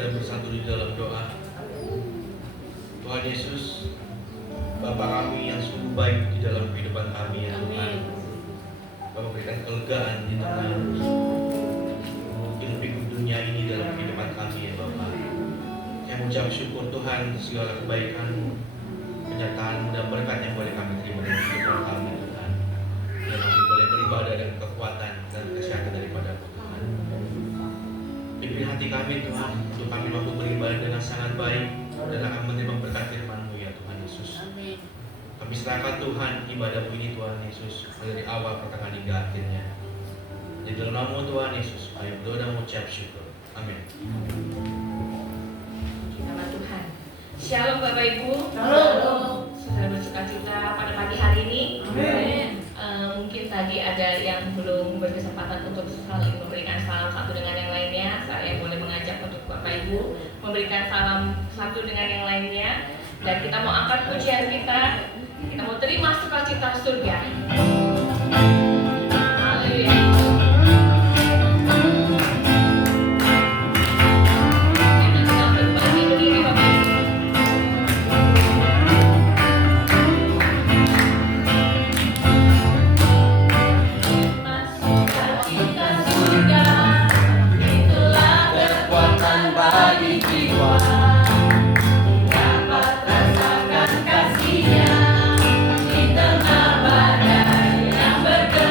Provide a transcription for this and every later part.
kita bersatu di dalam doa. Tuhan Yesus, Bapa kami yang sungguh baik di dalam kehidupan kami ya Tuhan. Bapak berikan kelegaan di tengah hiruk-pikuk dunia ini dalam kehidupan kami ya Bapak. Kami mengucap syukur Tuhan segala kebaikan-Mu, penyertaan-Mu dan berkat yang boleh kami terima dalam kehidupan kami Tuhan. Dan kami boleh beribadah dengan kekuatan dan kesehatan daripada Tuhan. Pimpin hati kami Tuhan, untuk kami mampu beribadah dengan sangat baik dan akan menerima berkat firman-Mu ya Tuhan Yesus. Kami serahkan Tuhan ibadah-Mu ini Tuhan Yesus dari awal pertengahan hingga akhirnya. Di dalam nama Tuhan Yesus, kami berdoa dan mengucap syukur. Amin. Nama Tuhan. Shalom Bapak Ibu. Shalom. Saudara bersukacita pada pagi hari ini. Amin. Mungkin tadi ada yang belum berkesempatan untuk saling memberikan salam satu dengan yang lainnya. Saya boleh mengajak untuk Bapak Ibu memberikan salam satu dengan yang lainnya. Dan kita mau angkat pujian kita. Kita mau terima sukacita surga. Haleluya. Kita sedang berbagi berdiri Bapak Ibu. Sukacita surga, itulah kekuatan bagi jiwa. Dapat rasakan kasih-Nya di tengah badai yang bergerak.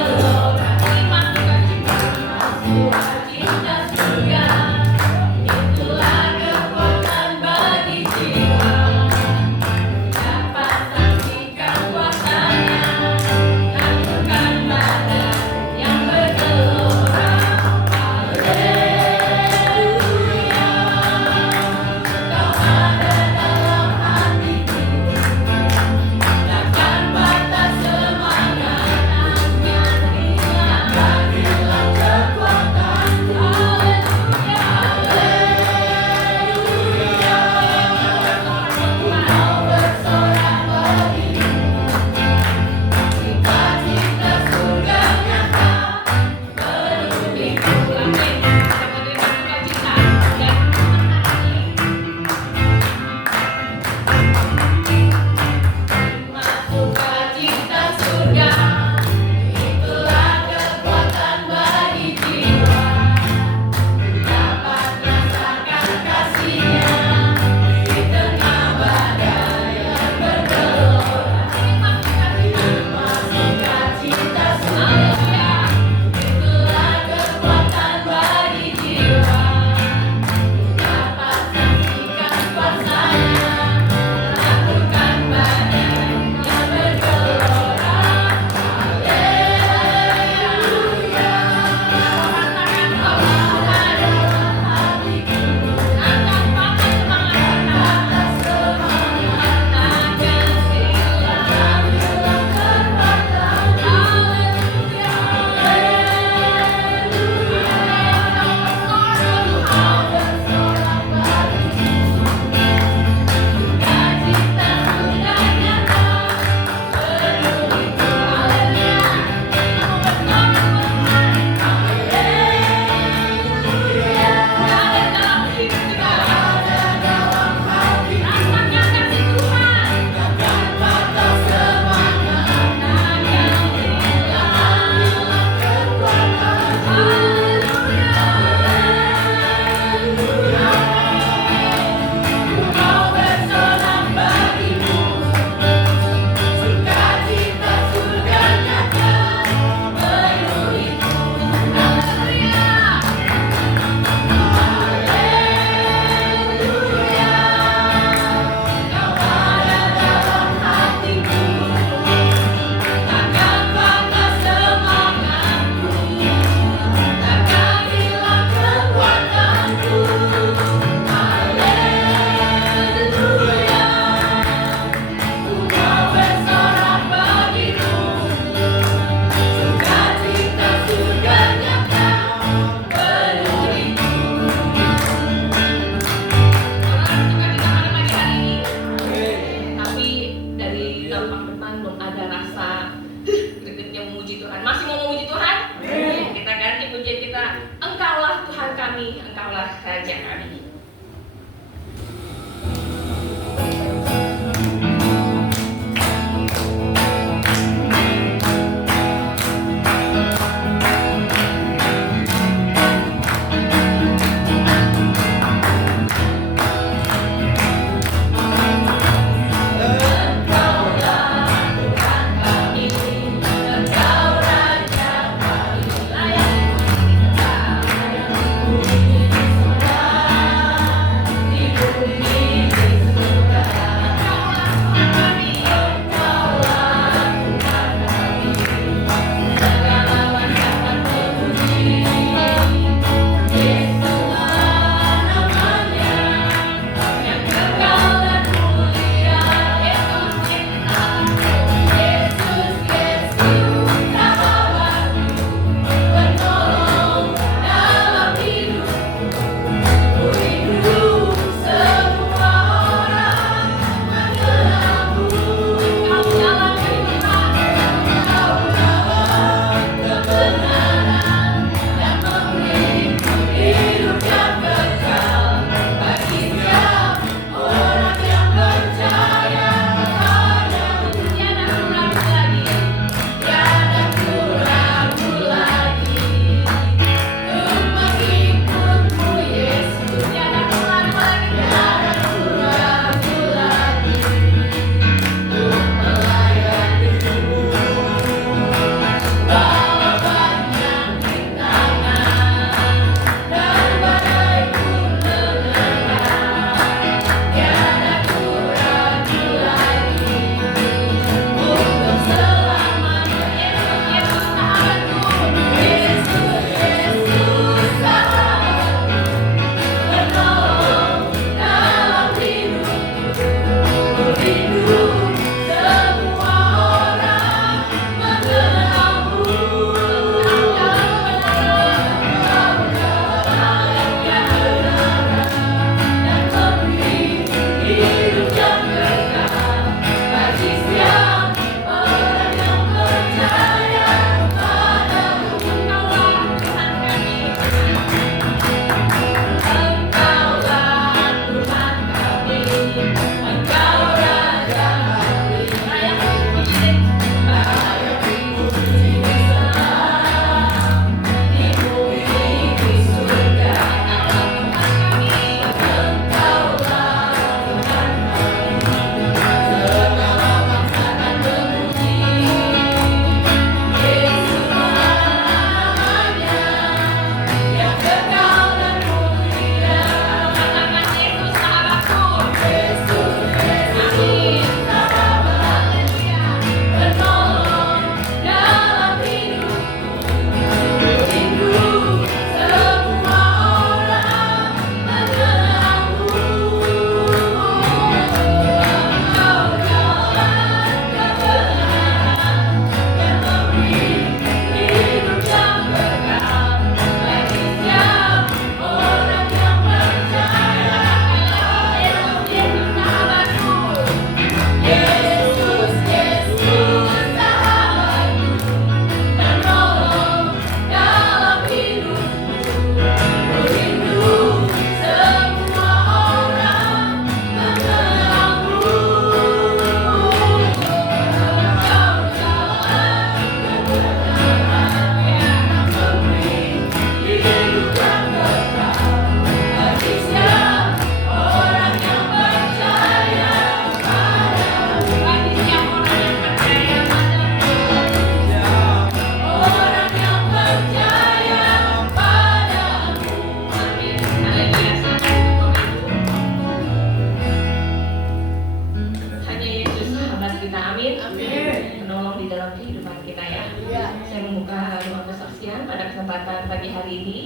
dalam kehidupan kita ya. Ya. Saya membuka ruang kesaksian pada kesempatan pagi hari ini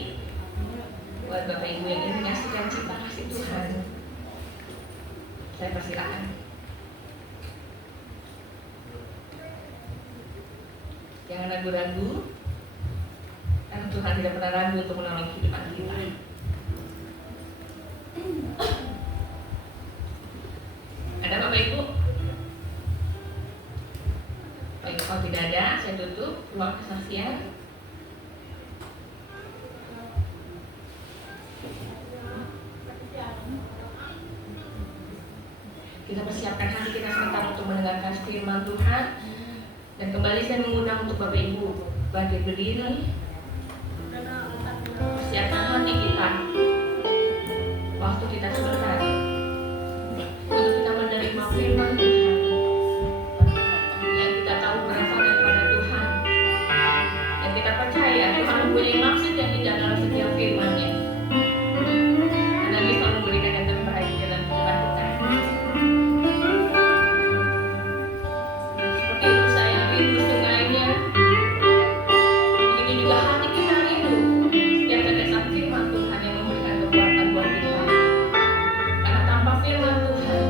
buat Bapak Ibu yang ingin menyaksikan cita kasih Tuhan. Saya persilakan. Jangan ragu-ragu, karena Tuhan tidak pernah ragu untuk menolong kehidupan kita. Ada Bapak Ibu? Baik, kalau tidak ada, saya tutup ruang kesaksian. Kita persiapkan hati kita sebentar untuk mendengarkan firman Tuhan. Dan kembali saya mengundang untuk Bapak Ibu bangkit berdiri. Persiapkan hati kita. Waktu kita sebentar untuk kita menerima firman Tuhan yang kita tahu berasal daripada Tuhan, yang kita percaya Tuhan mempunyai maksud yang indah dalam setiap firman-Nya, karena Dia selalu memberikan yang terbaik dalam kehidupan kita. Seperti itu saya rindu sungainya, begitu juga hati kita rindu setiap tetesan firman Tuhan yang memberikan kekuatan buat kita. Karena tanpa firman Tuhan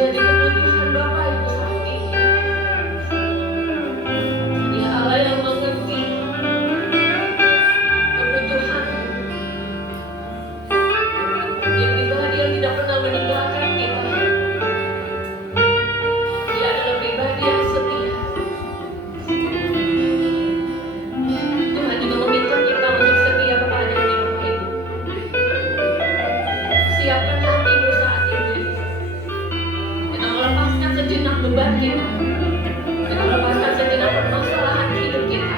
menjadi kebutuhan Bapak Ibu saat ini. Dia Allah yang mengerti kebutuhan. Dia pribadi yang tidak pernah meninggalkan kita. Dia adalah pribadi yang setia. Tuhan juga meminta kita untuk setia kepadanya, Bapak Ibu. Siapkan hatimu saat ini. Kita melepaskan sejenak beban kita. Kita melepaskan sejenak permasalahan hidup kita.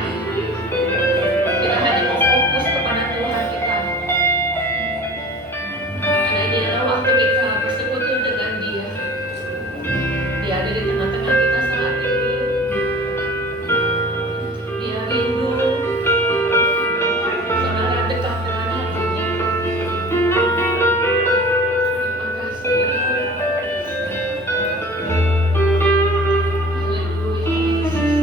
Kita hanya mau fokus kepada Tuhan kita. Karena ini adalah waktu kita bersekutu dengan Dia. Dia ada di tengah-tengah kita saat ini. Dia rindu saudara dekat dengan hatinya. Terima kasih ya. Haleluya Yesus.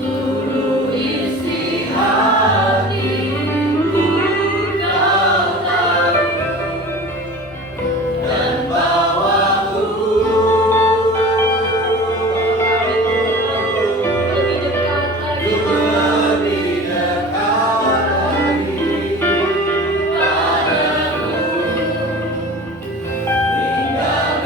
Seluruh isi hatiku kau tahu, dan bawaku lebih dekat lagi hanya Engkau Tuhan, hanya Engkau Yesus. Pribadi yang memerah hatiku, tiada yang tersembunyi bagi dengan kasih hatiku lebih dekat lagi padamu, tinggal dalam indahnya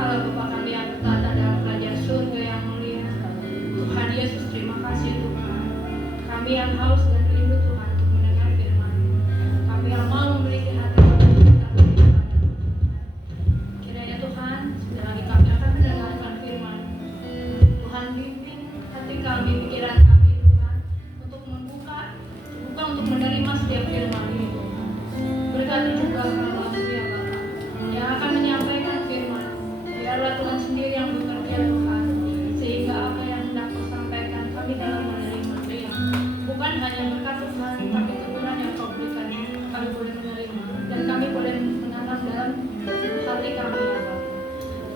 Allah Bapa kami yang bertata dalam kerajaan surga yang mulia, Tuhan Yesus, terima kasih Tuhan. Kami yang haus dan rindu Tuhan untuk mendengar firman. Kami yang mau memiliki hati untuk berkata kepada Tuhan. Kiranya Tuhan, sebentar lagi kami akan mendengarkan firman. Tuhan bimbing hati kami, pikiran kami Tuhan, untuk membuka untuk menerima setiap firman ini Tuhan. Berkati juga Allah ya Bapa yang akan menyampaikan firman. Biarlah Tuhan sendiri yang bekerja Tuhan, sehingga apa yang hendak Kau sampaikan kami dalam menerima dia. Bukan hanya berkat Tuhan, tapi kebenaran yang Kau berikan kami boleh menerima dan kami boleh menanam dalam hati kami ya Bapa.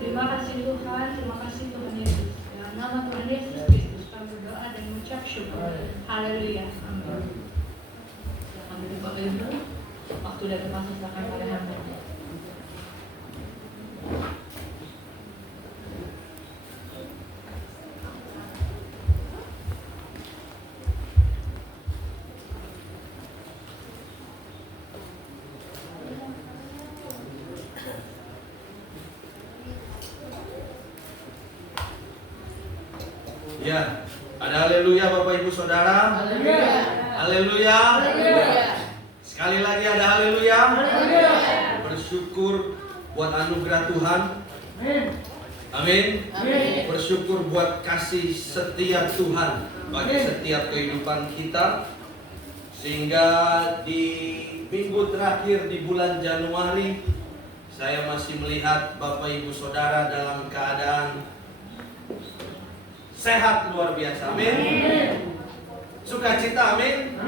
Terima kasih Tuhan, terima kasih Tuhan Yesus. Dalam nama Tuhan Yesus Kristus kami berdoa dan mengucap syukur. Haleluya. Amin. Silakan duduk Bapak Ibu. Waktu dari pastor silakan pada hamba. Ya, ada haleluya Bapak Ibu Saudara. Haleluya. Sekali lagi ada haleluya. Bersyukur buat anugerah Tuhan. Amin. Amin. Bersyukur buat kasih setia Tuhan bagi setiap kehidupan kita, sehingga di minggu terakhir di bulan Januari saya masih melihat Bapak Ibu Saudara dalam keadaan sehat luar biasa. Amin. Sukacita. Amin.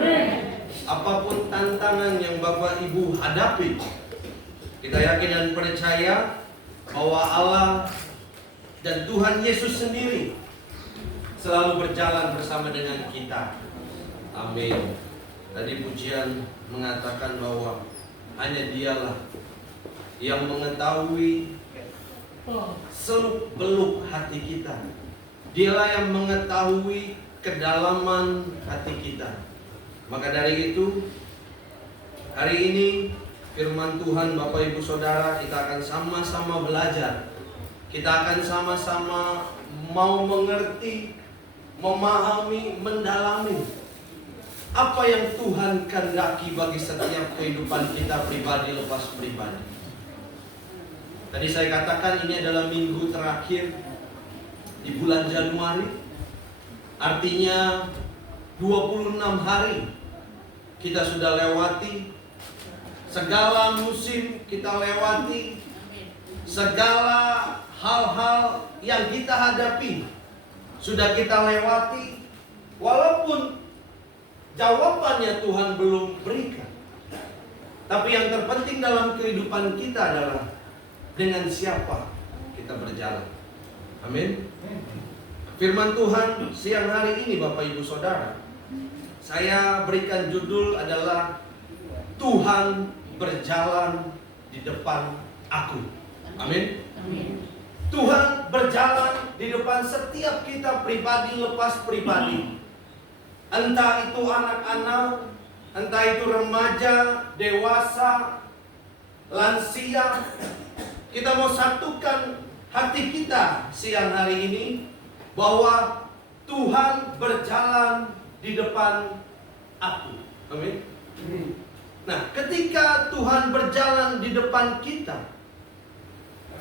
Apapun tantangan yang Bapak Ibu hadapi, kita yakin dan percaya bahwa Allah dan Tuhan Yesus sendiri selalu berjalan bersama dengan kita. Amin. Tadi pujian mengatakan bahwa hanya Dialah yang mengetahui seluk-beluk hati kita. Dialah yang mengetahui kedalaman hati kita. Maka dari itu, hari ini firman Tuhan Bapak Ibu Saudara, kita akan sama-sama belajar. Kita akan sama-sama mau mengerti, memahami, mendalami apa yang Tuhan kehendaki bagi setiap kehidupan kita pribadi lepas pribadi. Tadi saya katakan ini adalah minggu terakhir di bulan Januari. Artinya 26 hari kita sudah lewati. Segala musim kita lewati. Segala hal-hal yang kita hadapi sudah kita lewati. Walaupun jawabannya Tuhan belum berikan, tapi yang terpenting dalam kehidupan kita adalah dengan siapa kita berjalan. Amin. Firman Tuhan siang hari ini Bapak Ibu Saudara, saya berikan judul adalah Tuhan berjalan di depan aku. Amin. Tuhan berjalan di depan setiap kita pribadi lepas pribadi. Entah itu anak-anak, entah itu remaja, dewasa, lansia. Kita mau satukan hati kita siang hari ini bahwa Tuhan berjalan di depan aku. Amin. Nah, ketika Tuhan berjalan di depan kita,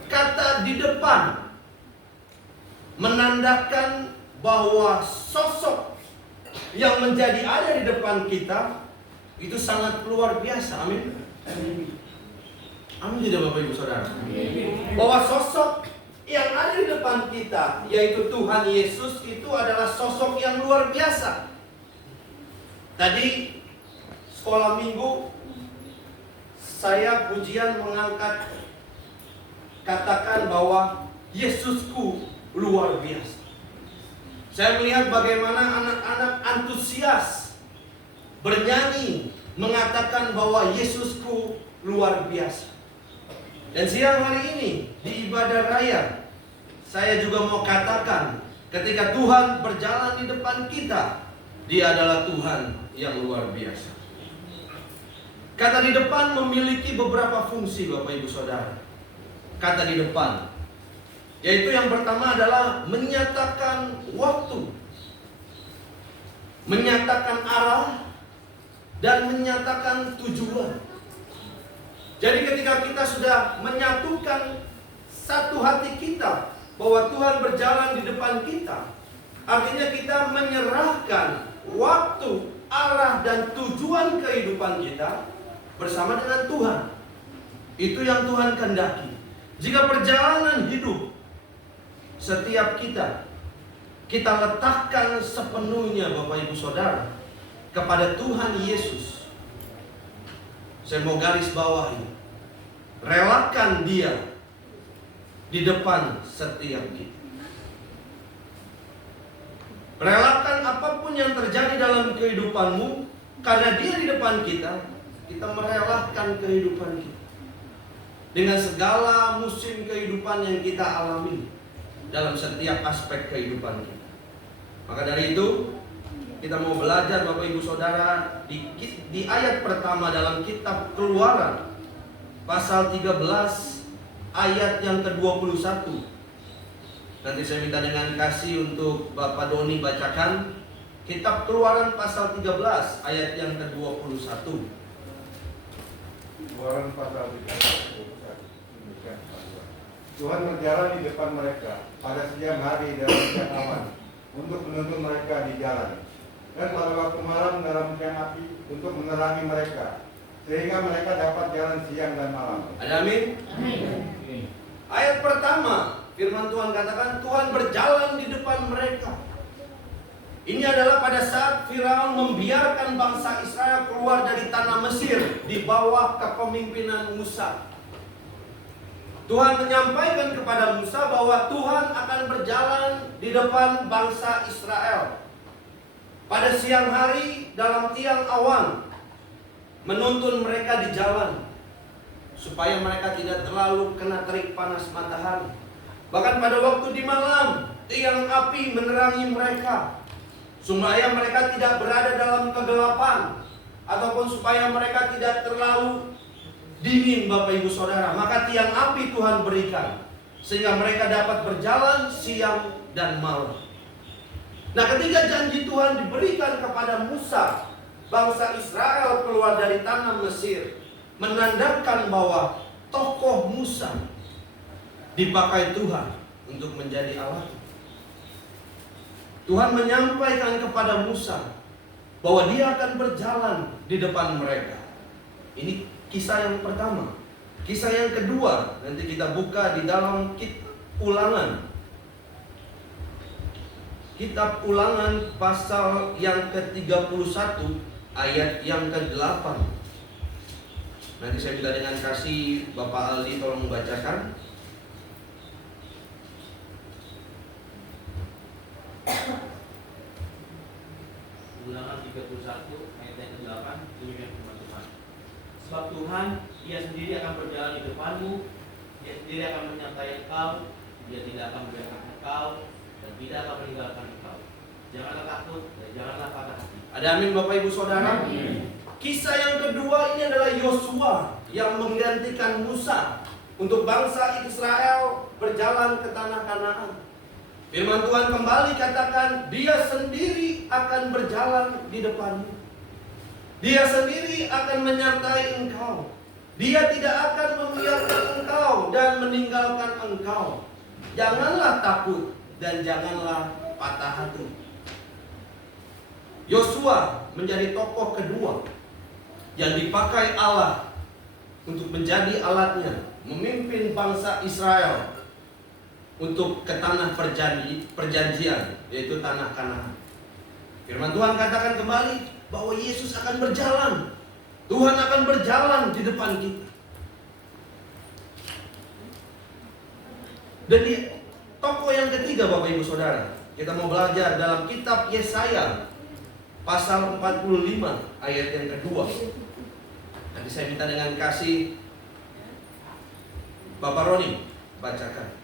kata di depan menandakan bahwa sosok yang menjadi ada di depan kita itu sangat luar biasa. Amin. Amin tidak Bapak Ibu Saudara? Bahwa sosok yang ada di depan kita, yaitu Tuhan Yesus, itu adalah sosok yang luar biasa. Tadi sekolah minggu saya pujian mengangkat, katakan bahwa Yesusku luar biasa. Saya melihat bagaimana anak-anak antusias bernyanyi mengatakan bahwa Yesusku luar biasa. Dan siang hari ini di ibadah raya, saya juga mau katakan, ketika Tuhan berjalan di depan kita, Dia adalah Tuhan yang luar biasa. Kata di depan memiliki beberapa fungsi Bapak Ibu Saudara. Kata di depan, yaitu yang pertama adalah menyatakan waktu, menyatakan arah, dan menyatakan tujuan. Jadi ketika kita sudah menyatukan satu hati kita bahwa Tuhan berjalan di depan kita, artinya kita menyerahkan waktu, arah, dan tujuan kehidupan kita bersama dengan Tuhan. Itu yang Tuhan kehendaki. Jika perjalanan hidup setiap kita letakkan sepenuhnya Bapak Ibu Saudara kepada Tuhan Yesus, saya mau garis bawahi, relakan Dia di depan setiap kita. Relakan apapun yang terjadi dalam kehidupanmu, karena Dia di depan kita, kita merelakan kehidupan kita dengan segala musim kehidupan yang kita alami dalam setiap aspek kehidupan kita. Maka dari itu, kita mau belajar Bapak Ibu Saudara di ayat pertama dalam kitab Keluaran pasal 13 ayat yang ke-21. Nanti saya minta dengan kasih untuk Bapak Doni bacakan kitab Keluaran pasal 13 ayat yang ke-21. Keluaran pasal 13. Tuhan berjalan di depan mereka pada siang hari dalam siang awan untuk menuntun mereka di jalan, dan pada waktu malam dalam siang api untuk menerangi mereka, sehingga mereka dapat jalan siang dan malam. Ada amin? Amin. Ayat pertama, firman Tuhan katakan Tuhan berjalan di depan mereka. Ini adalah pada saat Firaun membiarkan bangsa Israel keluar dari tanah Mesir di bawah kepemimpinan Musa. Tuhan menyampaikan kepada Musa bahwa Tuhan akan berjalan di depan bangsa Israel pada siang hari dalam tiang awan, menuntun mereka di jalan supaya mereka tidak terlalu kena terik panas matahari. Bahkan pada waktu di malam, tiang api menerangi mereka supaya mereka tidak berada dalam kegelapan, ataupun supaya mereka tidak terlalu dingin, Bapak Ibu Saudara. Maka tiang api Tuhan berikan sehingga mereka dapat berjalan siang dan malam. Nah, ketika janji Tuhan diberikan kepada Musa, bangsa Israel keluar dari tanah Mesir, menandakan bahwa tokoh Musa dipakai Tuhan untuk menjadi alat. Tuhan menyampaikan kepada Musa bahwa dia akan berjalan di depan mereka. Ini kisah yang pertama. Kisah yang kedua, nanti kita buka di dalam kitab Ulangan. Kitab Ulangan pasal yang ke-31 ayat yang ke-8. Nanti saya minta dengan kasih Bapak Aldi tolong membacakan. Ulangan 31 ayat yang ke-8, demikian firman Tuhan. Sebab Tuhan, Dia sendiri akan berjalan di depanmu, Dia sendiri akan menyertai engkau, Dia tidak akan membiarkan engkau, dan tidak akan meninggalkan engkau. Janganlah takut dan janganlah patah hati. Ada amin Bapak Ibu Saudara? Kisah yang kedua ini adalah Yosua yang menggantikan Musa untuk bangsa Israel berjalan ke tanah Kanaan. Firman Tuhan kembali katakan, Dia sendiri akan berjalan di depanmu. Dia sendiri akan menyertai engkau. Dia tidak akan membiarkan engkau dan meninggalkan engkau. Janganlah takut dan janganlah patah hati. Yosua menjadi tokoh kedua yang dipakai Allah untuk menjadi alatnya, memimpin bangsa Israel untuk ke tanah perjanjian, yaitu tanah Kanaan. Firman Tuhan katakan kembali bahwa Yesus akan berjalan. Tuhan akan berjalan di depan kita. Dan di tokoh yang ketiga Bapak Ibu Saudara, kita mau belajar dalam kitab Yesaya pasal 45 ayat yang kedua. Nanti saya minta dengan kasih Bapak Roni bacakan.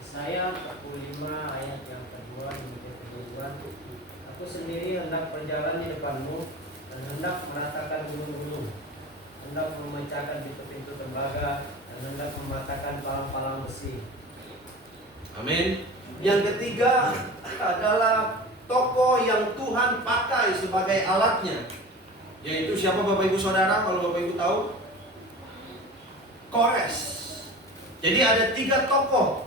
Saya 45 ayat yang kedua demikian kedua. Aku sendiri hendak berjalan di depanmu dan hendak meratakan gunung-gunung, hendak memecahkan pintu-pintu tembaga dan hendak mematahkan palang-palang besi. Amin. Yang ketiga adalah tokoh yang Tuhan pakai sebagai alatnya, yaitu siapa Bapak Ibu Saudara? Kalau Bapak Ibu tahu, Kores. Jadi ada 3 tokoh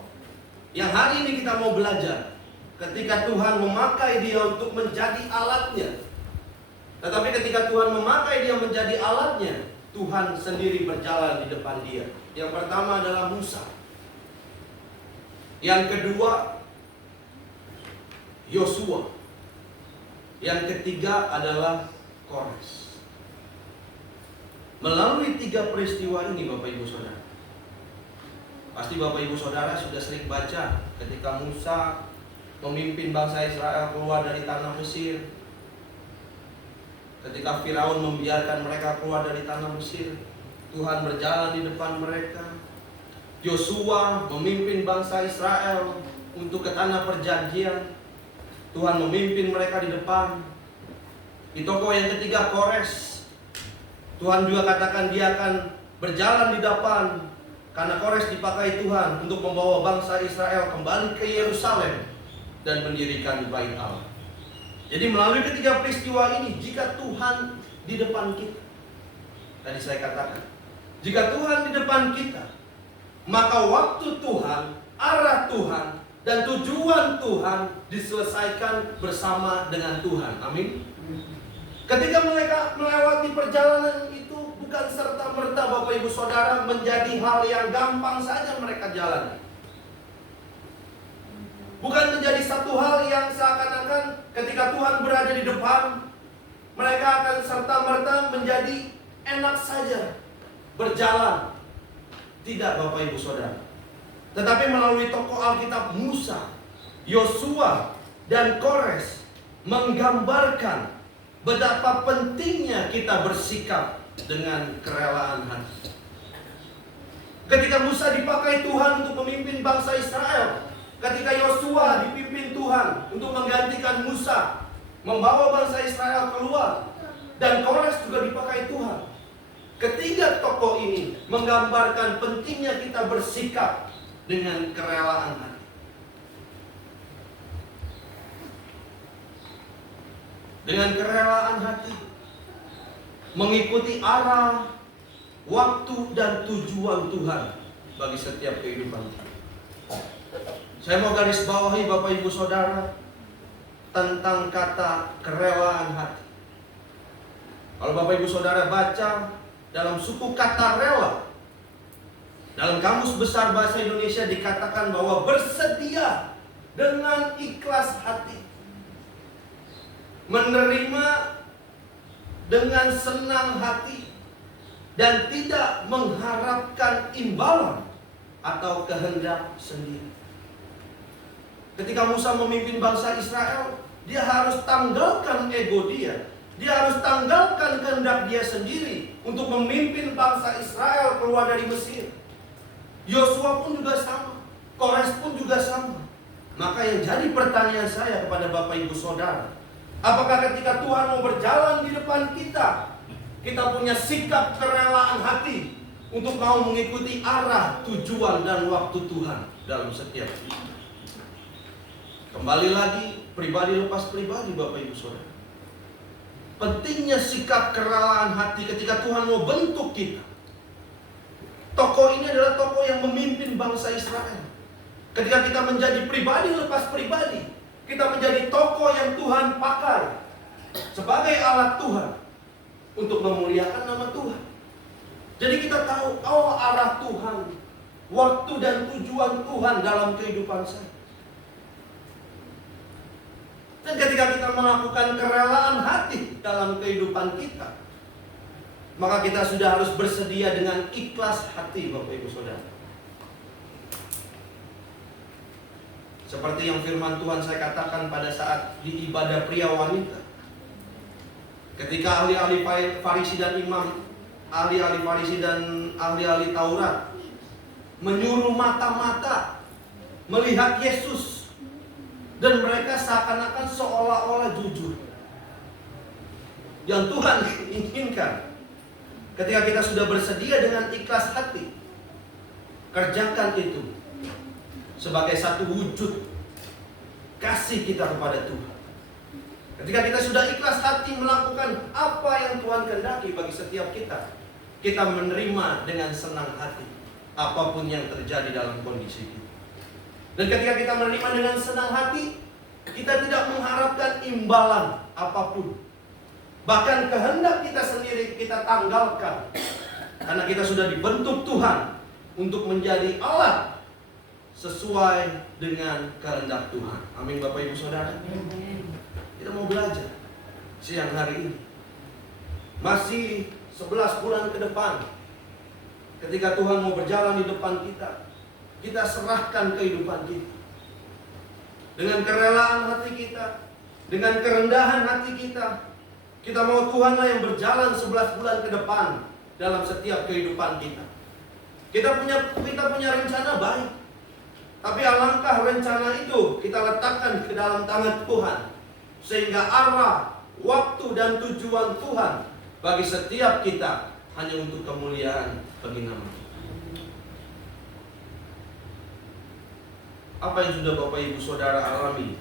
yang hari ini kita mau belajar. Ketika Tuhan memakai dia untuk menjadi alatnya. Tetapi ketika Tuhan memakai dia menjadi alatnya, Tuhan sendiri berjalan di depan dia. Yang pertama adalah Musa. Yang kedua Yosua. Yang ketiga adalah Kores. Melalui 3 peristiwa ini Bapak Ibu Saudara, pasti Bapak Ibu Saudara sudah sering baca ketika Musa memimpin bangsa Israel keluar dari tanah Mesir. Ketika Firaun membiarkan mereka keluar dari tanah Mesir, Tuhan berjalan di depan mereka. Yosua memimpin bangsa Israel untuk ke tanah perjanjian. Tuhan memimpin mereka di depan. Di tokoh yang ketiga Kores, Tuhan juga katakan dia akan berjalan di depan, karena Kores dipakai Tuhan untuk membawa bangsa Israel kembali ke Yerusalem dan mendirikan bait Allah. Jadi melalui ketiga peristiwa ini, jika Tuhan di depan kita, tadi saya katakan, jika Tuhan di depan kita, maka waktu Tuhan, arah Tuhan, dan tujuan Tuhan diselesaikan bersama dengan Tuhan. Amin. Ketika mereka melewati perjalanan itu, bukan serta-merta Bapak Ibu Saudara menjadi hal yang gampang saja mereka jalani. Bukan menjadi satu hal yang seakan-akan ketika Tuhan berada di depan, mereka akan serta-merta menjadi enak saja berjalan. Tidak Bapak Ibu Saudara. Tetapi melalui tokoh Alkitab Musa, Yosua, dan Kores menggambarkan betapa pentingnya kita bersikap dengan kerelaan hati. Ketika Musa dipakai Tuhan untuk memimpin bangsa Israel, ketika Yosua dipimpin Tuhan untuk menggantikan Musa, membawa bangsa Israel keluar, dan Kores juga dipakai Tuhan. Ketiga tokoh ini menggambarkan pentingnya kita bersikap dengan kerelaan hati. Dengan kerelaan hati mengikuti arah, waktu, dan tujuan Tuhan bagi setiap kehidupan kita. Saya mau garis bawahi Bapak Ibu Saudara tentang kata kerelaan hati. Kalau Bapak Ibu Saudara baca dalam suku kata rela, dalam Kamus Besar Bahasa Indonesia dikatakan bahwa bersedia dengan ikhlas hati, menerima dengan senang hati, dan tidak mengharapkan imbalan atau kehendak sendiri. Ketika Musa memimpin bangsa Israel, dia harus tanggalkan ego dia. Dia harus tanggalkan kehendak dia sendiri untuk memimpin bangsa Israel keluar dari Mesir. Yosua pun juga sama, Kores pun juga sama. Maka yang jadi pertanyaan saya kepada Bapak Ibu Saudara, apakah ketika Tuhan mau berjalan di depan kita, kita punya sikap kerelaan hati untuk mau mengikuti arah, tujuan, dan waktu Tuhan dalam setiap hidup? Kembali lagi, pribadi lepas pribadi Bapak Ibu Saudara. Pentingnya sikap kerelaan hati ketika Tuhan mau bentuk kita. Tokoh ini adalah tokoh yang memimpin bangsa Israel. Ketika kita menjadi pribadi lepas pribadi, kita menjadi tokoh yang Tuhan pakai sebagai alat Tuhan untuk memuliakan nama Tuhan. Jadi kita tahu, oh arah Tuhan, waktu dan tujuan Tuhan dalam kehidupan saya. Dan ketika kita melakukan kerelaan hati dalam kehidupan kita, maka kita sudah harus bersedia dengan ikhlas hati Bapak Ibu Saudara. Seperti yang firman Tuhan saya katakan pada saat di ibadah pria wanita. Ketika ahli-ahli Farisi dan imam, ahli-ahli Farisi dan ahli-ahli Taurat menyuruh mata-mata melihat Yesus, dan mereka seakan-akan seolah-olah jujur. Yang Tuhan inginkan, ketika kita sudah bersedia dengan ikhlas hati, kerjakan itu sebagai satu wujud kasih kita kepada Tuhan. Ketika kita sudah ikhlas hati melakukan apa yang Tuhan kehendaki bagi setiap kita, kita menerima dengan senang hati apapun yang terjadi dalam kondisi itu. Dan ketika kita menerima dengan senang hati, kita tidak mengharapkan imbalan apapun. Bahkan kehendak kita sendiri kita tanggalkan, karena kita sudah dibentuk Tuhan untuk menjadi alat sesuai dengan kehendak Tuhan. Amin Bapak Ibu Saudara. Kita mau belajar siang hari ini. Masih 11 bulan ke depan, ketika Tuhan mau berjalan di depan kita, kita serahkan kehidupan kita dengan kerelaan hati kita, dengan kerendahan hati kita. Kita mau Tuhanlah yang berjalan 11 bulan ke depan dalam setiap kehidupan kita. Kita punya rencana baik, tapi alangkah rencana itu kita letakkan ke dalam tangan Tuhan, sehingga arah, waktu, dan tujuan Tuhan bagi setiap kita hanya untuk kemuliaan bagi nama Tuhan. Apa yang sudah Bapak Ibu Saudara alami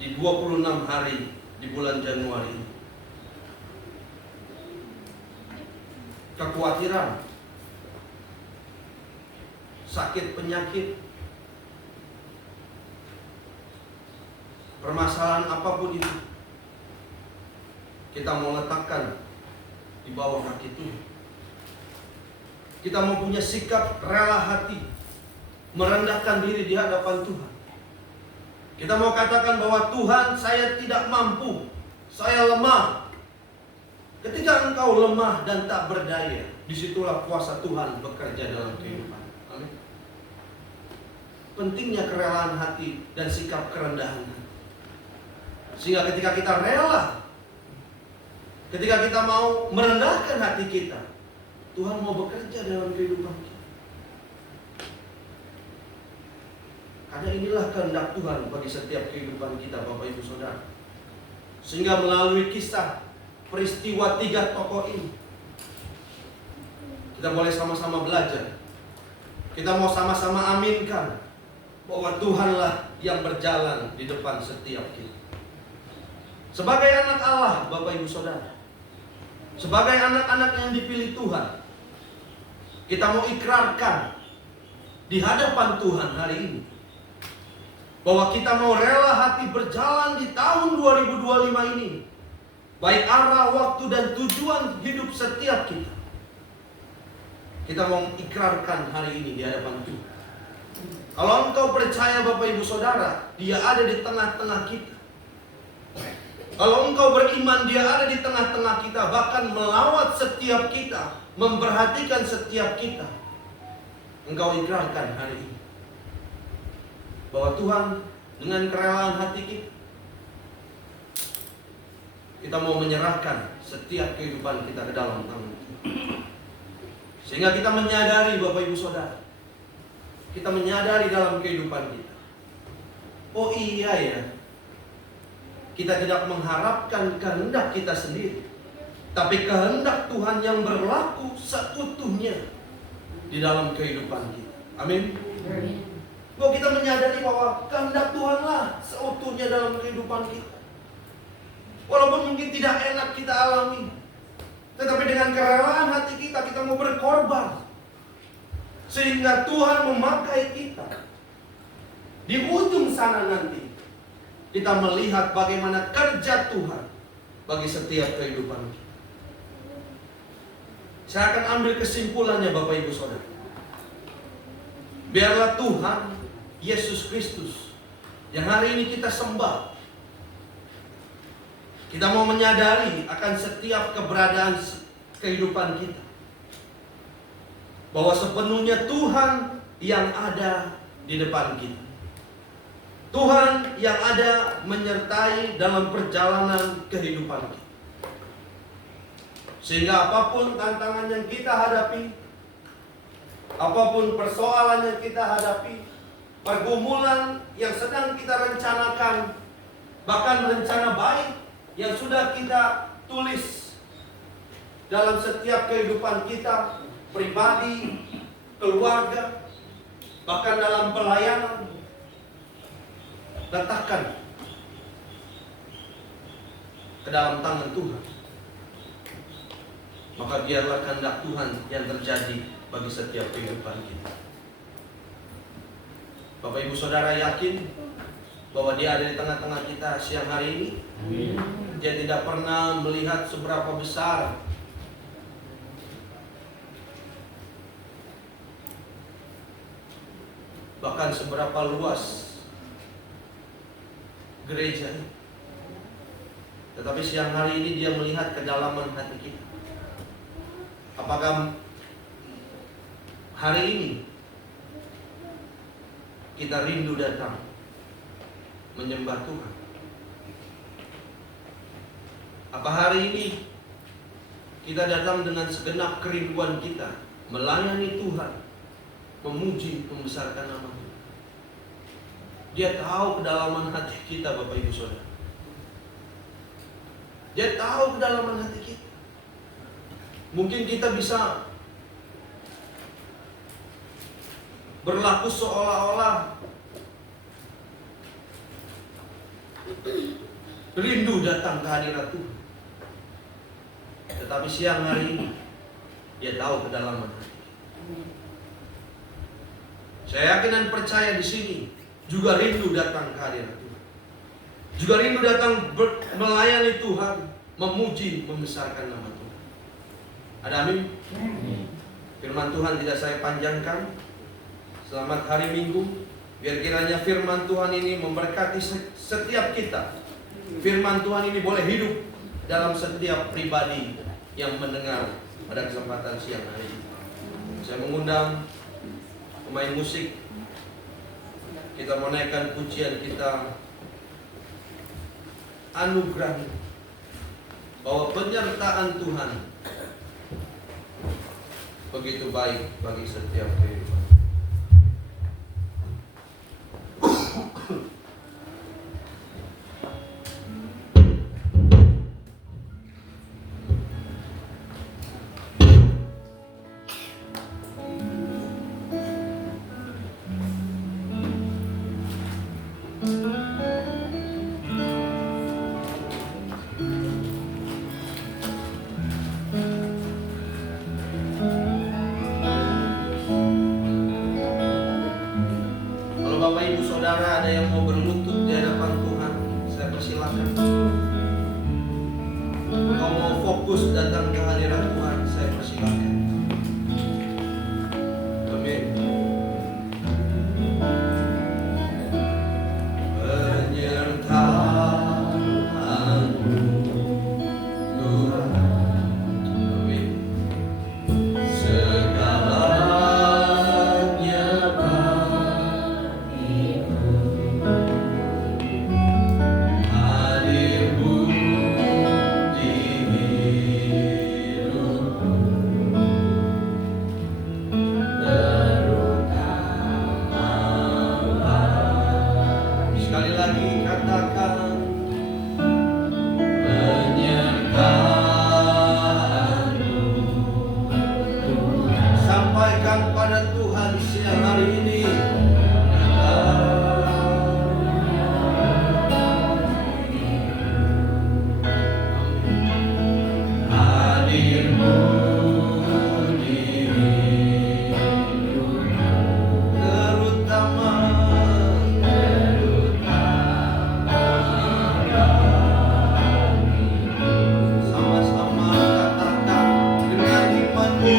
di 26 hari di bulan Januari ini? Kekhawatiran, sakit penyakit, permasalahan apapun itu, kita mau letakkan di bawah kaki Tuhan. Kita mau punya sikap rela hati, merendahkan diri di hadapan Tuhan. Kita mau katakan bahwa Tuhan, saya tidak mampu, saya lemah. Ketika engkau lemah dan tak berdaya, disitulah kuasa Tuhan bekerja dalam kehidupan. Amin. Pentingnya kerelaan hati dan sikap kerendahan hati. Sehingga ketika kita rela, ketika kita mau merendahkan hati kita, Tuhan mau bekerja dalam kehidupan kita. Karena inilah kehendak Tuhan bagi setiap kehidupan kita, Bapak Ibu Saudara. Sehingga melalui kisah peristiwa 3 tokoh ini, kita boleh sama-sama belajar. Kita mau sama-sama aminkan bahwa Tuhanlah yang berjalan di depan setiap kita. Sebagai anak Allah, Bapak Ibu Saudara, sebagai anak-anak yang dipilih Tuhan, kita mau ikrarkan di hadapan Tuhan hari ini bahwa kita mau rela hati berjalan di tahun 2025 ini, baik arah, waktu, dan tujuan hidup setiap kita. Kita mau ikrarkan hari ini di hadapan Tuhan. Kalau engkau percaya, Bapak Ibu Saudara, Dia ada di tengah-tengah kita. Kalau engkau beriman, Dia ada di tengah-tengah kita, bahkan melawat setiap kita, memperhatikan setiap kita. Engkau ikrarkan hari ini bahwa Tuhan, dengan kerelaan hati kita mau menyerahkan setiap kehidupan kita ke dalam tangan Tuhan. Sehingga kita menyadari, Bapak Ibu Saudara, kita menyadari dalam kehidupan kita, oh iya ya, kita tidak mengharapkan kehendak kita sendiri, tapi kehendak Tuhan yang berlaku seutuhnya di dalam kehidupan kita. Amin. Bahwa kita menyadari bahwa kehendak Tuhanlah seutuhnya dalam kehidupan kita. Walaupun mungkin tidak enak kita alami, tetapi dengan kerelaan hati kita, kita mau berkorban sehingga Tuhan memakai kita. Di ujung sana nanti kita melihat bagaimana kerja Tuhan bagi setiap kehidupan kita. Saya akan ambil kesimpulannya, Bapak Ibu Saudara. Biarlah Tuhan Yesus Kristus yang hari ini kita sembah, kita mau menyadari akan setiap keberadaan kehidupan kita, bahwa sepenuhnya Tuhan yang ada di depan kita. Tuhan yang ada menyertai dalam perjalanan kehidupan kita. Sehingga apapun tantangan yang kita hadapi, apapun persoalan yang kita hadapi, pergumulan yang sedang kita rencanakan, bahkan rencana baik yang sudah kita tulis dalam setiap kehidupan kita, pribadi, keluarga, bahkan dalam pelayanan, letakkan ke dalam tangan Tuhan. Maka biarlah kehendak Tuhan yang terjadi bagi setiap kehidupan kita. Bapak Ibu Saudara yakin bahwa Dia ada di tengah-tengah kita siang hari ini? Amin. Dia tidak pernah melihat seberapa besar bahkan seberapa luas gereja ini. Tetapi siang hari ini Dia melihat kedalaman hati kita. Apakah hari ini kita rindu datang menyembah Tuhan? Apa hari ini kita datang dengan segenap kerinduan kita melayani Tuhan, memuji, membesarkan nama Tuhan? Dia tahu kedalaman hati kita, Bapak Ibu Saudara. Dia tahu kedalaman hati kita. Mungkin kita bisa berlaku seolah-olah rindu datang ke hadirat Tuhan. Tetapi siang hari ini Dia tahu kedalaman hati. Saya yakin dan percaya di sini juga rindu datang ke hadirat Tuhan. Juga rindu datang melayani Tuhan, memuji, membesarkan nama Tuhan. Ada amin? Firman Tuhan tidak saya panjangkan. Selamat hari Minggu. Biar kiranya firman Tuhan ini memberkati setiap kita. Firman Tuhan ini boleh hidup dalam setiap pribadi yang mendengar pada kesempatan siang hari ini. Saya mengundang pemain musik. Kita menaikkan pujian kita, anugerah bahwa penyertaan Tuhan begitu baik bagi setiap kehidupan. Bapak Ibu Saudara ada yang mau berlutut di hadapan Tuhan, saya persilakan. Kalau mau fokus datang ke hadirat Tuhan, saya persilakan. Amin. Penyertaanmu Tuhan, amin. Sekali lagi katakan penyertaanmu. Sampaikan pada Tuhan siang hari ini. Hadirmu di hidupku, terutama sama-sama katakan dengan imanmu.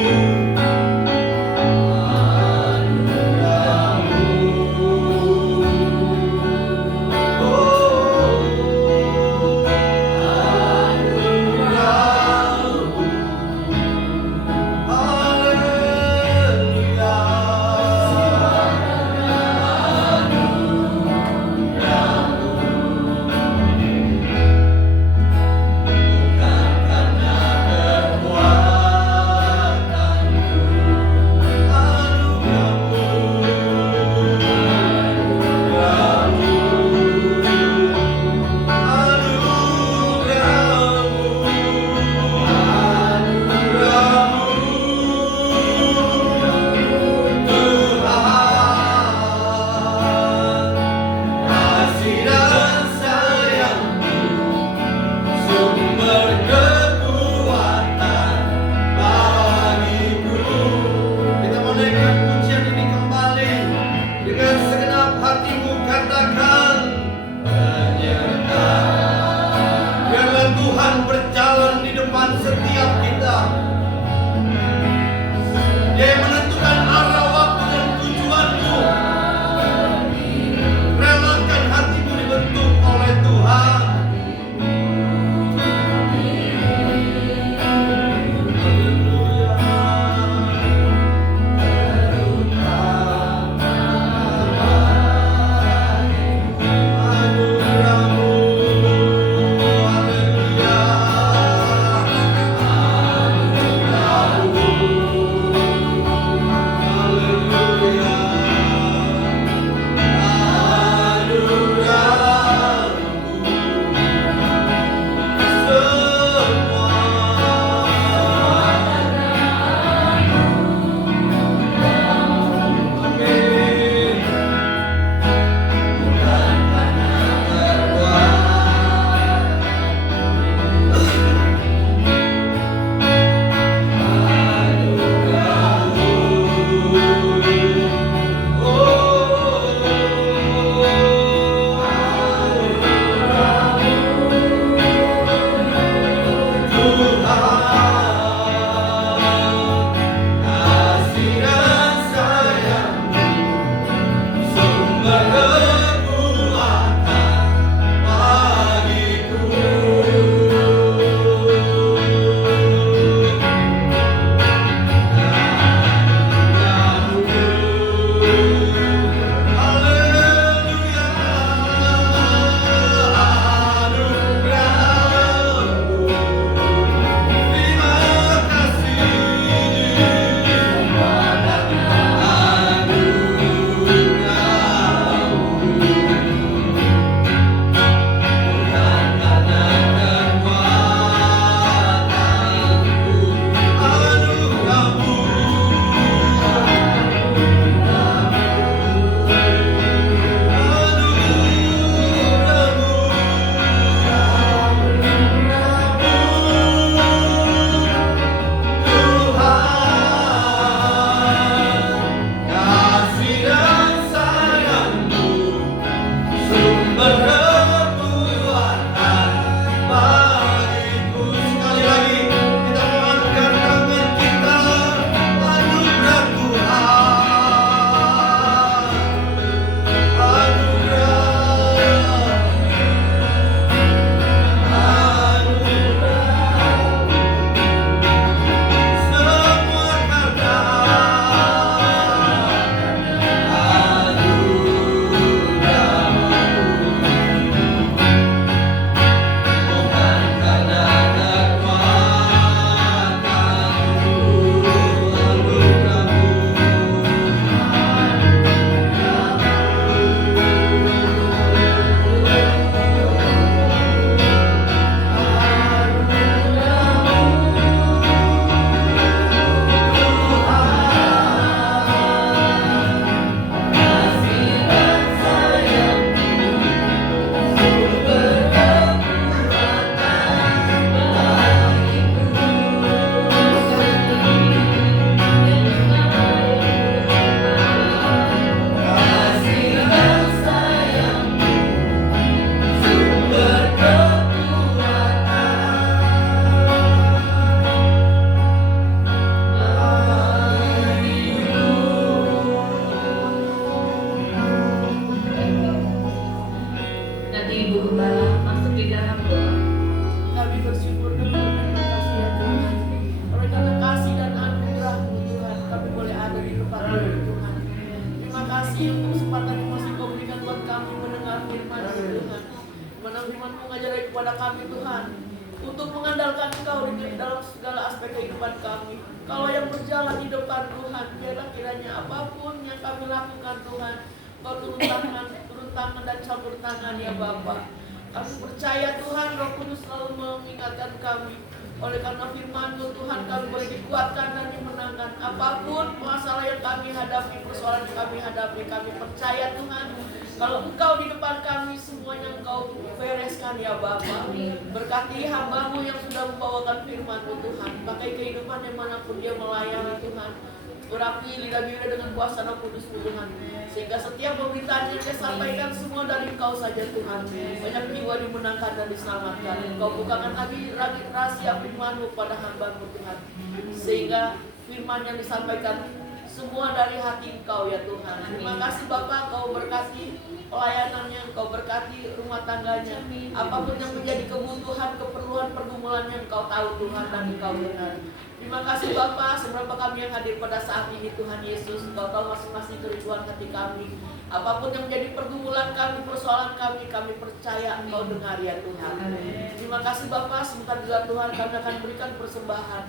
dalam doa. Kami bersyukur dan berterima kasih ya Tuhan. Oleh karena kasih dan anugerah-Mu Tuhan, kami boleh ada di tempat-Mu Tuhan. Terima kasih untuk kesempatan yang masih Kau berikan buat kami mendengar firman-Mu Tuhan. Mana firman-Mu mengajari kepada kami Tuhan, untuk mengandalkan Engkau di dalam segala aspek kehidupan kami. Kalau yang berjalan di depan Tuhan, biarlah kiranya apapun yang kami lakukan Tuhan, Kau turun tangan dan campur tangan ya Bapa. Kami percaya Tuhan, Roh Kudus selalu mengingatkan kami. Oleh karena firman-Mu Tuhan, kami boleh dikuatkan dan dimenangkan. Apapun masalah yang kami hadapi, persoalan yang kami hadapi, kami percaya Tuhan, kalau Engkau di depan kami, semuanya Engkau bereskan ya Bapa. Berkati hamba-Mu yang sudah membawakan firman-Mu Tuhan. Pakai kehidupan yang manapun dia melayani Tuhan. Berapi lidah bibirnya dengan kuasa Roh Kudus Tuhan, sehingga setiap pemberitaan yang dia sampaikan semua dari Engkau saja Tuhan. Banyak jiwa dimenangkan dan diselamatkan. Engkau bukakan lagi rahasia firman-Mu pada hamba-Mu Tuhan, sehingga firman yang disampaikan semua dari hati Engkau ya Tuhan. Terima kasih Bapa, Kau berkati pelayanannya, Kau berkati rumah tangganya. Apapun yang menjadi kebutuhan, keperluan, pergumulannya Engkau tahu Tuhan dan Engkau benar. Terima kasih Bapa, seberapa kami yang hadir pada saat ini Tuhan Yesus, Engkau tahu masing-masing kerinduan hati kami. Apapun yang menjadi pergumulan kami, persoalan kami percaya Engkau dengar ya Tuhan. Terima kasih Bapa, sebentar juga Tuhan kami akan berikan persembahan.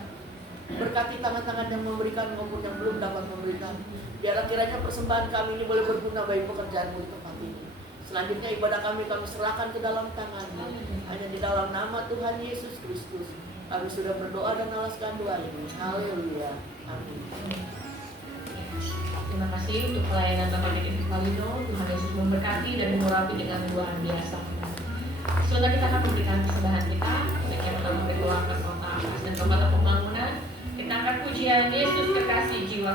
Berkati tangan-tangan yang memberikan maupun yang belum dapat memberikan. Biarlah kiranya persembahan kami ini boleh berguna bagi pekerjaan-Mu di tempat ini. Selanjutnya ibadah kami serahkan ke dalam tangan-Mu. Hanya di dalam nama Tuhan Yesus Kristus kami sudah berdoa dan alaskan doa ini. Haleluya. Amin. Terima kasih untuk pelayanan Bapak Dikit Kalino. Tuhan Yesus memberkati dan mengurapi dengan luar biasa. Sebentar kita akan memberikan persembahan kita. Yang pertama berdoakan kota atas dan kota pembangunan. Kita akan pujian Yesus kekasih jiwa.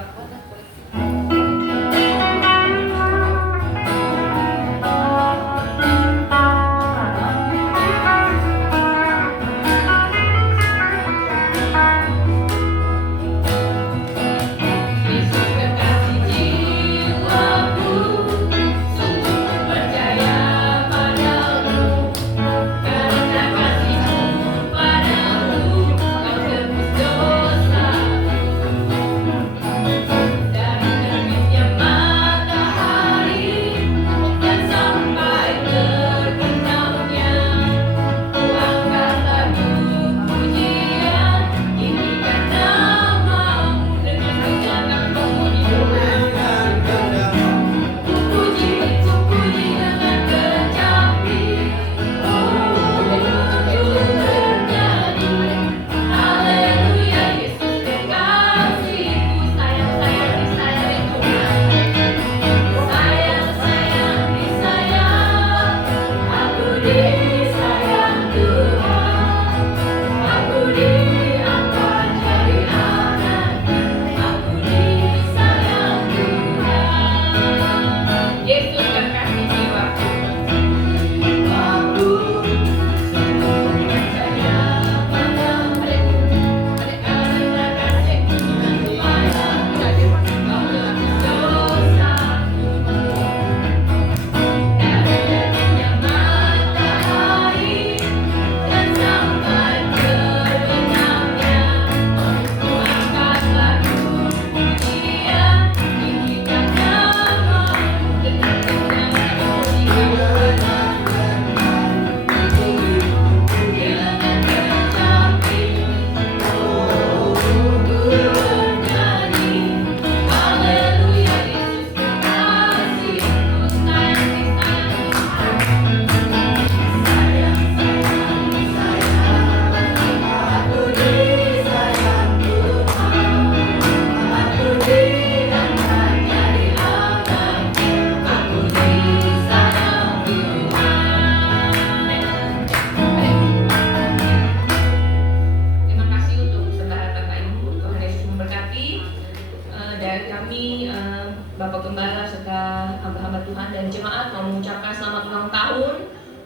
Bapak Gembala serta hamba-hamba Tuhan dan jemaat mau mengucapkan selamat ulang tahun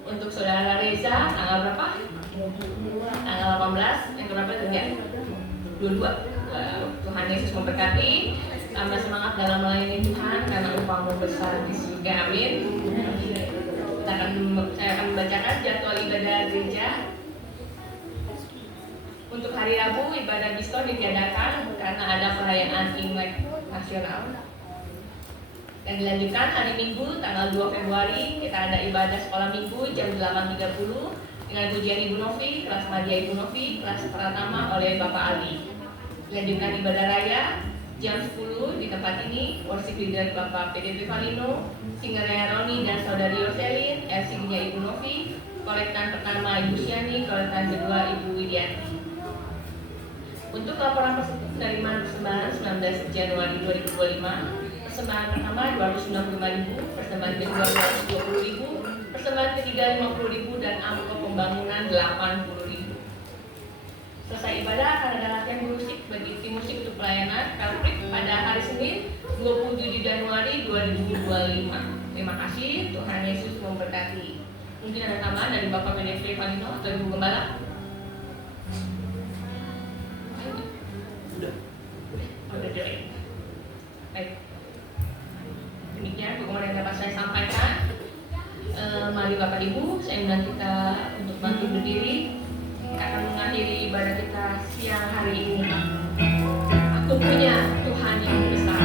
untuk saudara Reza tanggal berapa? Tanggal 18, yang berapa itu ya? 22. Tuhan Yesus memberkati, tambah semangat dalam melayani Tuhan karena upahmu besar di surga. Amin. Saya akan membacakan jadwal ibadah hari Rabu ibadah Bisto ditiadakan karena ada perayaan Imlek nasional. Dan dilanjutkan hari Minggu tanggal 2 Februari kita ada ibadah sekolah Minggu jam 8.30 dengan pujian Ibu Novi, kelas Madya Ibu Novi, kelas Pratama oleh Bapak Ali. Dilanjutkan ibadah raya jam 10 di tempat ini worship leader Bapak PDP Valino, singer Roni dan Saudari Yoselin, LC-nya Ibu Novi, kolektan pertama Ibu Siani, kolektan kedua Ibu Widianti. Untuk laporan penerimaan persembahan 19 Januari 2025, persembahan pertama 265.000, persembahan kedua 220.000, persembahan ketiga 50.000 dan amplop pembangunan 80.000. Selesai ibadah akan ada latihan musik bagi tim musik untuk pelayanan Kalprik pada hari Senin 27 Januari 2025. Terima kasih, Tuhan Yesus memberkati. Mungkin ada tambahan dari Bapak PDP Valino atau Ibu Gembala? Udah jelek. Baik. Demikian dukungan yang dapat saya sampaikan. Mari Bapak Ibu, saya undang kita untuk bantu berdiri. Kita akan mengakhiri ibadah kita siang hari ini. Aku punya Tuhan yang besar.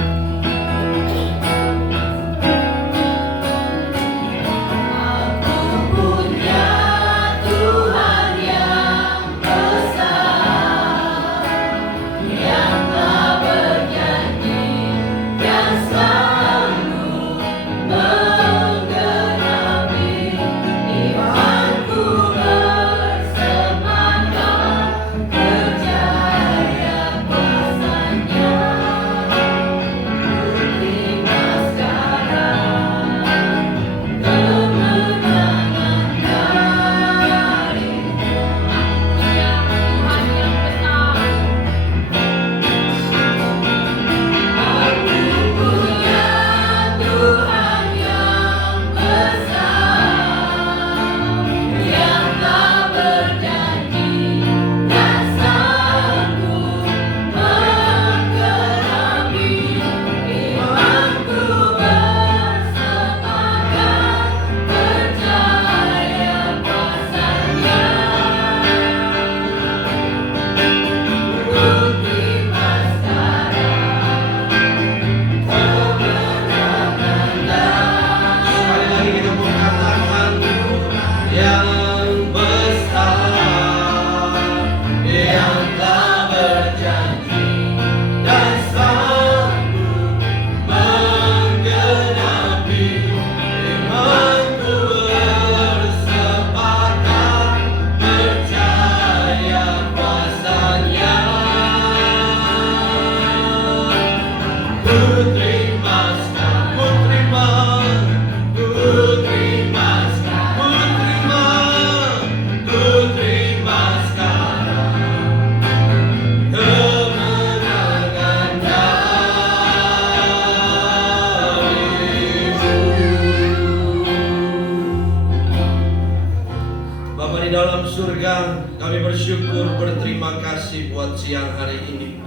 Berterima kasih buat siang hari ini,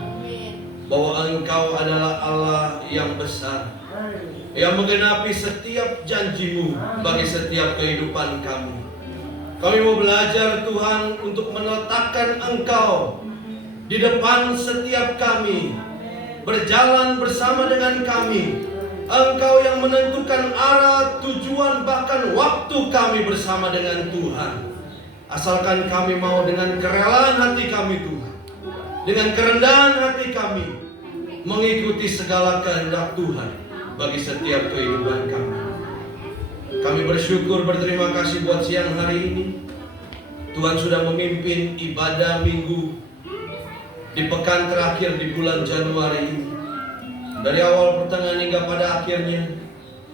bahwa Engkau adalah Allah yang besar, yang menggenapi setiap janjimu bagi setiap kehidupan kami. Kami mau belajar Tuhan untuk meletakkan Engkau di depan setiap kami, berjalan bersama dengan kami. Engkau yang menentukan arah, tujuan, bahkan waktu kami bersama dengan Tuhan. Asalkan kami mau dengan kerelaan hati kami Tuhan, dengan kerendahan hati kami, mengikuti segala kehendak Tuhan bagi setiap kehidupan kami. Kami bersyukur, berterima kasih buat siang hari ini. Tuhan sudah memimpin ibadah minggu di pekan terakhir di bulan Januari ini. Dari awal pertengahan hingga pada akhirnya,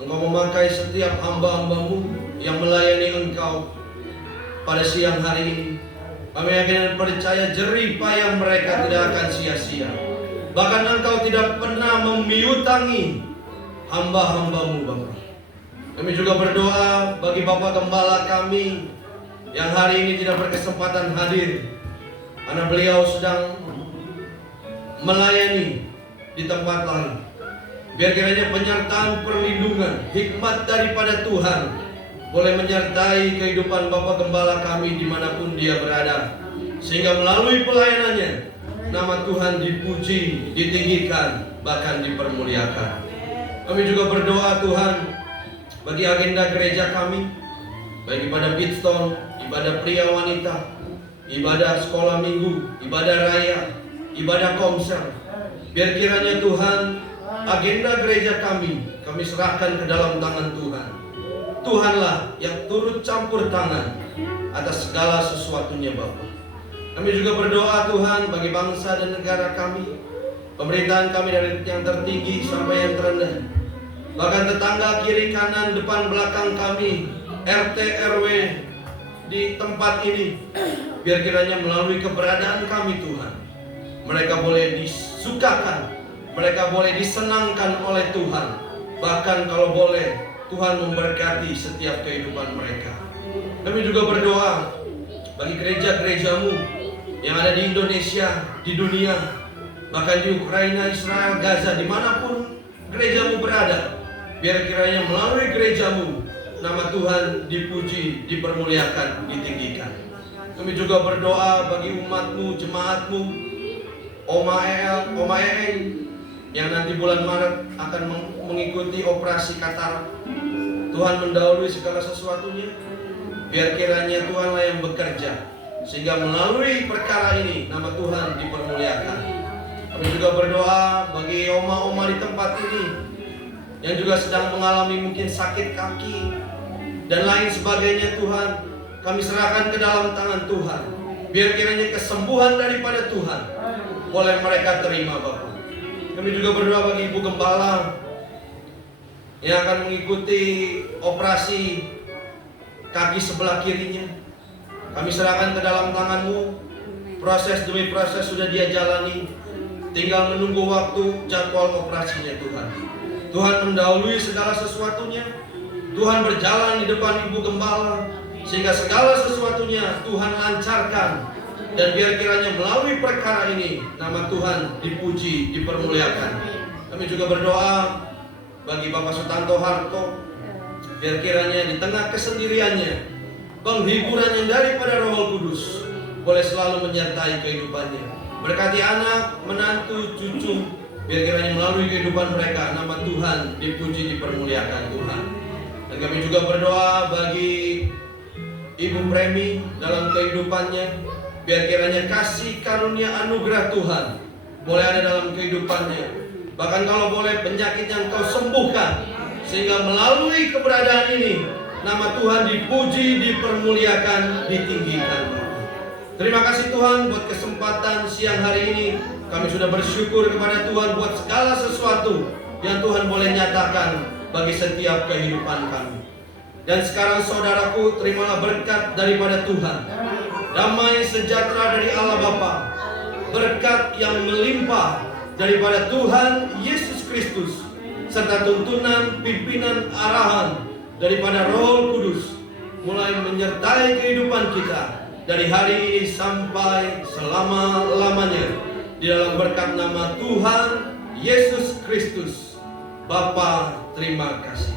Engkau memakai setiap hamba-hambamu yang melayani Engkau. Pada siang hari ini, kami yakin dan percaya jerih payah mereka tidak akan sia-sia. Bahkan Engkau tidak pernah memiutangi hamba-hambamu, Bapak. Kami juga berdoa bagi Bapak Gembala kami yang hari ini tidak berkesempatan hadir, karena beliau sedang melayani di tempat lain. Biar kiranya penyertaan, perlindungan, hikmat daripada Tuhan boleh menyertai kehidupan Bapak Gembala kami dimanapun dia berada. sehingga melalui pelayanannya nama Tuhan dipuji, ditinggikan, bahkan dipermuliakan. Kami juga berdoa Tuhan bagi agenda gereja kami, baik ibadah Bidstone, ibadah pria wanita, ibadah sekolah minggu, ibadah raya, ibadah komsel. Biar kiranya Tuhan, agenda gereja kami serahkan ke dalam tangan Tuhan. Tuhanlah yang turut campur tangan atas segala sesuatunya Bapa. Kami juga berdoa Tuhan bagi bangsa dan negara kami, pemerintahan kami dari yang tertinggi sampai yang terendah, bahkan tetangga kiri kanan depan belakang kami, RT RW di tempat ini. Biar kiranya melalui keberadaan kami Tuhan, mereka boleh disukakan, mereka boleh disenangkan oleh Tuhan. Bahkan kalau boleh Tuhan memberkati setiap kehidupan mereka. Kami juga berdoa bagi gereja-gerejamu yang ada di Indonesia, di dunia, bahkan di Ukraina, Israel, Gaza, dimanapun gerejamu berada. Biar kiranya melalui gerejamu nama Tuhan dipuji, dipermuliakan, ditinggikan. Kami juga berdoa bagi umatmu, jemaatmu, Oma El, Oma Eeng, yang nanti bulan Maret akan mengikuti operasi Qatar. Tuhan mendahului segala sesuatunya. Biar kiranya Tuhanlah yang bekerja, sehingga melalui perkara ini nama Tuhan dipermuliakan. Kami juga berdoa bagi oma-oma di tempat ini yang juga sedang mengalami mungkin sakit kaki dan lain sebagainya. Tuhan, kami serahkan ke dalam tangan Tuhan. Biar kiranya kesembuhan daripada Tuhan boleh mereka terima Bapak. Kami juga berdoa bagi Ibu Gembala yang akan mengikuti operasi kaki sebelah kirinya. Kami serahkan ke dalam tangan-Mu. Proses demi proses sudah dia jalani, tinggal menunggu waktu jadwal operasinya Tuhan. Tuhan mendahului segala sesuatunya. Tuhan berjalan di depan Ibu Gembala, sehingga segala sesuatunya Tuhan lancarkan. Dan biar kiranya melalui perkara ini nama Tuhan dipuji, dipermuliakan. Kami juga berdoa bagi Bapak Sutanto Harto, biar kiranya di tengah kesendiriannya, penghiburan yang daripada Roh Kudus boleh selalu menyertai kehidupannya. Berkati anak, menantu, cucu, biar kiranya melalui kehidupan mereka nama Tuhan dipuji, dipermuliakan Tuhan. Dan kami juga berdoa bagi Ibu Premi dalam kehidupannya, biar kiranya kasih karunia anugerah Tuhan boleh ada dalam kehidupannya. Bahkan kalau boleh penyakit yang Kau sembuhkan, sehingga melalui keberadaan ini nama Tuhan dipuji, dipermuliakan, ditinggikan. Terima kasih Tuhan buat kesempatan siang hari ini. Kami sudah bersyukur kepada Tuhan buat segala sesuatu yang Tuhan boleh nyatakan bagi setiap kehidupan kami. Dan sekarang saudaraku, terimalah berkat daripada Tuhan. Damai sejahtera dari Allah Bapa, berkat yang melimpah daripada Tuhan Yesus Kristus, serta tuntunan, pimpinan, arahan daripada Roh Kudus mulai menyertai kehidupan kita dari hari ini sampai selama-lamanya, di dalam berkat nama Tuhan Yesus Kristus. Bapa, terima kasih.